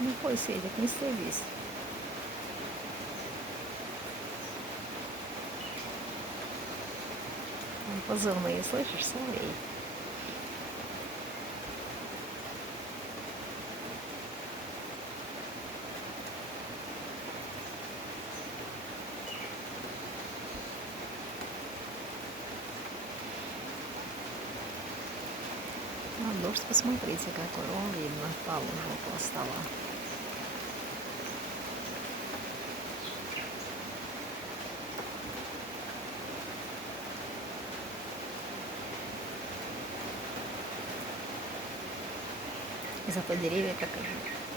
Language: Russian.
Не пой, Светик, не стыдись. Позывные, слышишь, соловей? А дождь, посмотрите, какой. Он видно, по лужу около стола. И зато деревья как и живут.